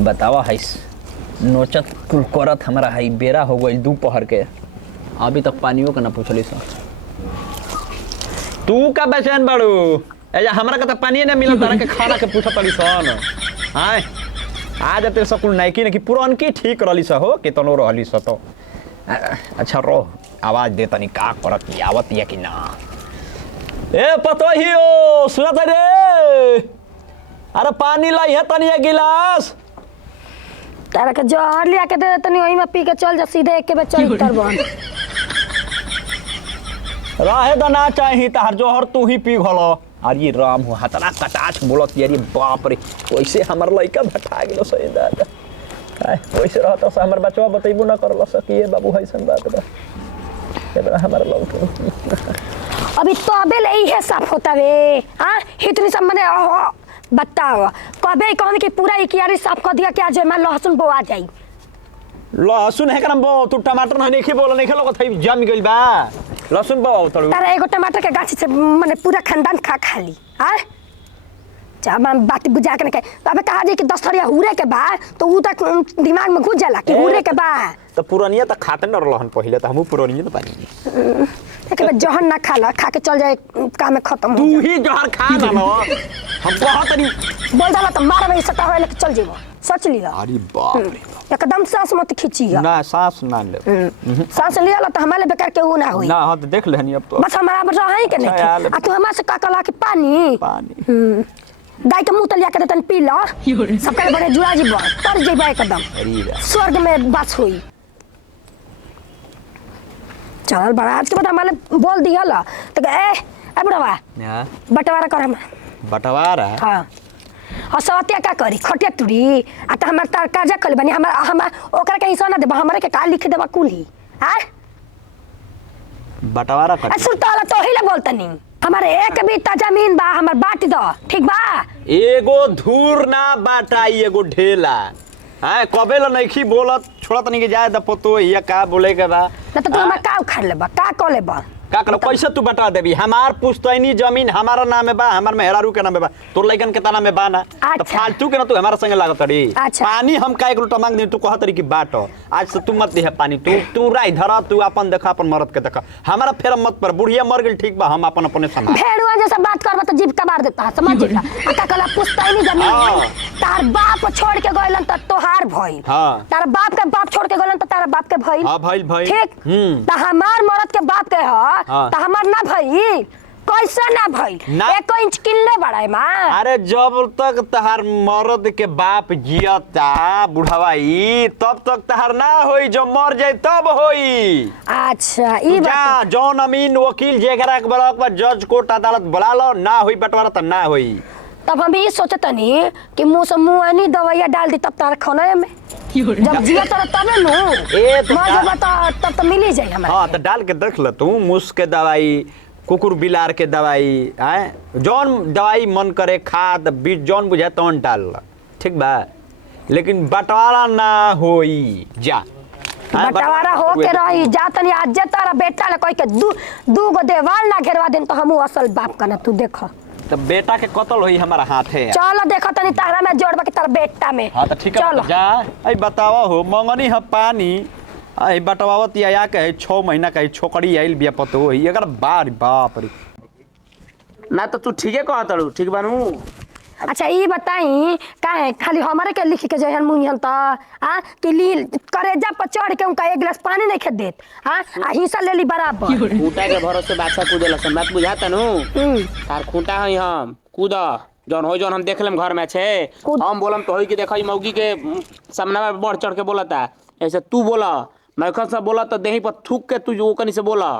बतावा है नोचत कुल करत हमारा है बेरा हो गई दोपहर के, अभी तक पानियों का ना पूछली सर। तू का बेचैन बाड़ू एजा हमरा के त पानी ना मिलत, तारा के खाना के पूछत तड़ी सन। हाय आज तेरे सकुल नाइकी ने कि पुरान की ठीक रहली स हो कि तनो रहली स तो अच्छा रो आवाज दे तनी का करत आवत या कि ना। ए पतोहियो सुनत रे, अरे पानी लाई है तनी एक गिलास। तारा के जहर लिया के दे तनी वही में पी के चल जा सीधे एक के बे चल उतर बन। राहे द ना चाही तार जोहर तू ही पी घलो। अरे राम हो हतना कटाच बोलत यारी बाप रे, वैसे हमर लइका भटा गेलो सही दादा। काय वैसे रहत से हमर बचवा बतैबो ना करल सकिए बाबू हैसन बात बा। एबरा हमर लौट अभी तो अबे ले है साफ होता वे। हां इतनी सब मने बताओ कबे कौन की पूरा इकियारी साफ कर दिया कि आज मैं लहसुन बोआ जाई। लहसुन है करम बो तू टमाटर नहीं खे बोल नहीं खेलो कथई जम गइल बा। लहसुन बो तड़ू तारा एगो टमाटर के गाछ से मने पूरा खानदान खा खाली। हां जब हम बात बुझा के नहीं तबे कहा जी कि 10 थरिया हुरे के बा तो उ तक दिमाग में घुस जाला कि हुरे के बा। तो पुरानिया त खाते न रहन पहिले त हमहु पुरानिया न पानी एक बार जहर ना खाला खा के चल जाए काम में खत्म हो तू ही जहर खा ना लो हम बहुत नहीं बोल डाला तो मार में सटा होले चल जेबो सोच लिया। अरे बाप रे एकदम सांस मत खींचिया ना सांस ना ले सांस लिया तो हमारे बेकार के ऊ ना होई ना। हां तो देख लेहनी अब तो बस हमारा बचा है कि नहीं आ तू हमरा से का कला के पानी गाय के मुंह तलिया के तन पी ला सबके बड़े जुड़ा जीबो तर जेबो एकदम स्वर्ग में बस हुई। चल बड़ा आज के बाद हमारे बोल दिया ला तो ए बुढ़वा बंटवारा कर हम बंटवारा। हां और सवतिया का करी खटिया तुड़ी आ त हमर तार काजा कल बनी हम ओकरा के हिस्सा ना देबा हमरे के का लिख देबा कुली। हां बंटवारा कर सुरताला तो ही ले बोलतनी हमारे एक बीता जमीन बा हमर बांट दो ठीक बा। एगो धूर ना बाटाई एगो ढेला। हां कबे ल नइखी बोलत छोड़ा तनी के जाए द पतो हिया का बोले के बा ना तो तू हम का उखाड़ लेबा का क लेबा का कर कैसे तू बता देबी। हमार पुश्तैनी जमीन हमारा नाम में बा, हमार मेहरारू के नाम में बा, तोर लइकन के तना में बा ना। तो फालतू के ना तू हमारा संगे लागत री। पानी हम का एक लोटा मांग दे तू कहत री कि बाट आज से तू मत दे पानी तू राई धरा तू अपन देखा अपन मरद के देखा हमारा फेर मत पर बुढ़िया मर गेल ठीक बा हम अपन अपने संभाल। भेड़ुआ जैसा बात करबा तो जीभ कबार देता है समझ जा का कला पुश्तैनी जमीन तार बाप छोड़ के गइलन त तोहार भइल। तार बाप के बाप छोड़ के गइलन त तार बाप के भइल। हां भइल ठीक त हमार मरद के बाप के ह त हमार ना भइल कैसे ना भइल 1 इंच किल्ले बड़ाई मां। अरे जब तक तहार मर्द के बाप जियता बुढ़ावाई तब तक तहार ना होई, जब मर जाए तब होई। अच्छा ई बात जौन अमीन वकील जेकरा के बड़ा पर जज कोर्ट अदालत बुला लो ना होई बंटवारा त ना होई। तब हम ये सोचतनी कि मुंह से मुंह दवाइया डाल दी तब तार खाने में जब जिया तर तब नु ए तो तब तो मिल ही जाए हमरा। हां त डाल के देख ल तू मुस के दवाई कुकुर बिलार के दवाई है जौन दवाई मन करे खाद बीज जौन बुझे तौन डाल ल ठीक बा, लेकिन बंटवारा ना होई जा। बंटवारा हो के रही जा तनी आज जे तारा बेटा ले कह के दू गो देवाल ना घेरवा देन तो हमहू असल बाप का ना तू देख तो बेटा के कत्ल होई हमारा हाथे। चलो देखो तनी तारा में जोड़बा के तार बेटा में। हां त ठीक है जा ए बतावा हो मंगनी ह पानी आई बटवावत या के 6 महीना का छोकरी आइल बिया पतो ही अगर बाप रे ना तो तू ठीके कहत रू ठीक बानू। अच्छा ये बताई काहे खाली हमारे के लिख के जहन मुंहन त हां कि लील करेजा पर चढ़ के उनका 1 गिलास पानी नहीं खे देत। हां आ हिस्सा ले ली बराबर खूंटा के भरोसे बादशाह कूदेला सन बात बुझाता नु तार खूंटा हई हम कूद जौन हो जौन हम देख लेम घर में छे हम बोलम तो होई कि देखई मौगी के सामने में बढ़ चढ़ के बोलता ऐसे तू बोला मैखन से बोला तो देही पर थूक के तू वो कनी से बोला।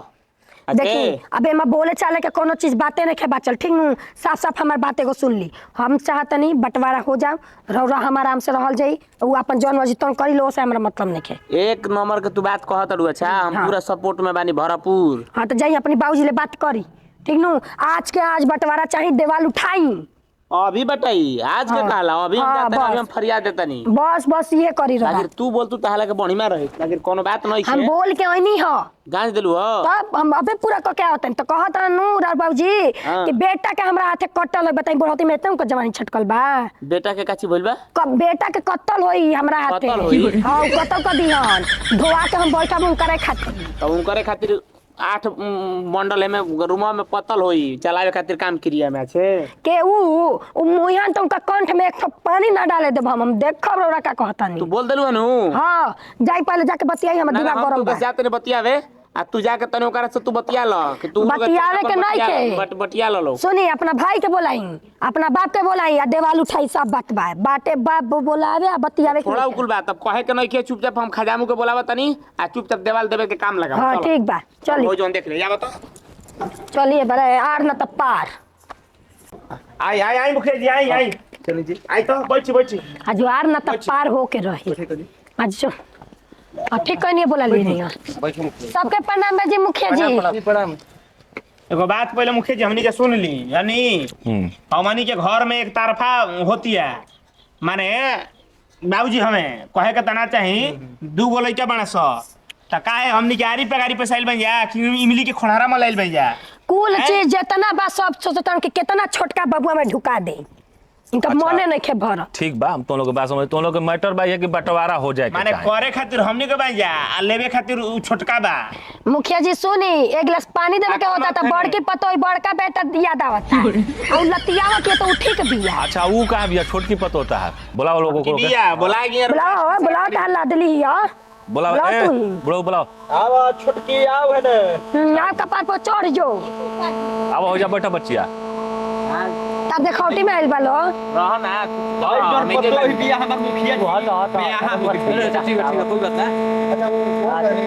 देखी अबे मैं बोले चाले के कोनो चीज बातें नहीं खेबा चल ठीक नु साफ साफ हमार बातें को सुन ली। हम चाहतनी बंटवारा हो जाओ रौरा हम आराम से रहल जाई वो अपन जौन वजी तन करी लो से हमरा मतलब नहीं खे। एक नंबर के तू बात कहत रू। अच्छा हम पूरा सपोर्ट में बानी भरपूर। हां तो जाई अपनी बाबूजी ले बात करी ठीक नु आज के आज बंटवारा चाहिए देवाल उठाई अभी बताई आज के हाँ। कहला अभी हम हाँ, जाते हैं, अभी बस। हम फरियाद देता नहीं बस बस ये करी रहा ताकि तू बोल तू तहला के बढ़िया रहे ताकि कोनो बात नहीं हम है बोल के वही हो गांज दिलू हो तब हम अबे पूरा को क्या होता है तो कहत रहनु रार बाबूजी हाँ। कि बेटा के हमरा हाथे कटल है बताई बुढ़ौती में तुमको जवानी छटकल बा बेटा के काची बोलबा बेटा के कत्तल होई हमरा हाथे कत्तल होई? हां कत्तल कर दिहन धोआ के हम बैठा बुन करे खातिर तो उनकरे खातिर 8 मंडल में रूमा में पतल होई चलावे खातिर काम क्रिया में छे के ऊ मुहियान तुमका कंठ में एक ठो पानी ना डाले देब हम देखब रौरा का कहतानी तू बोल देलू हनु हां जाई पहले जाके बतियाई हमर ना दिमाग हम गरम तू बा बस जाते ने बतियावे आ तू जाके तने ओकरा से तू बतिया ल कि तू बतियावे के नहीं के। बतिया ल लो सुनी अपना भाई के बोलाई अपना बाप के बोलाई आ देवाल उठाई सब बात बा बाटे बाप बोलावे आ बतियावे के थोड़ा नहीं उकुल बात अब कहे के नहीं के चुपचाप हम खजामू के बोलावा तनी आ चुपचाप देवाल देवे के काम लगा हां ठीक बा चली हो जोन देख ले जा बता चलिए बड़े आर न त पार आई आई आई मुखिया जी आई चलिए जी आई तो बैठी आज आर न त पार हो के रही आज जो ठीक कहनी बोला ले रही सबके प्रणाम है जी मुखिया जी प्रणाम एगो बात पहले मुखिया जी हमनी के सुन ली यानी हमनी के घर में एक तरफा होती है माने बाबूजी हमें कहे के तना चाही दू गो लइका बना स त काहे हमनी के आरी पे गाड़ी पे साइल बन जा कि इमली के खोड़ारा में लाइल बन जा कुल चीज जितना बा सब सोचतन कि कितना छोटका बबुआ में ढुका दे इनका मने नहीं खे भर ठीक बा हम तुम लोग के बात समझ तुम लोग के मैटर बा ये कि बंटवारा हो जाए माने करे खातिर हमनी के बन जा आ लेवे खातिर उ छोटका बा मुखिया जी सुनी एक गिलास पानी देवे के होता था बड़की पतोई बड़का बेटा याद आवता और लतियावा के तो उ ठीक बिया अच्छा वो कहाँ बिया छोटकी पत होता है बुलाओ लोगों कि को बिया बोला गया बुलाओ ता लादली हिया बुलाओ बुलाओ ए तू। बुलाओ बुलाओ आवा छोटकी आव है ना आप कपार पर चढ़ जो अब हो जा बैठा बच्चिया तब देखौटी में आइल बालो रह ना बिया हमर मुखिया जी बिया ठीक है कोई बात ना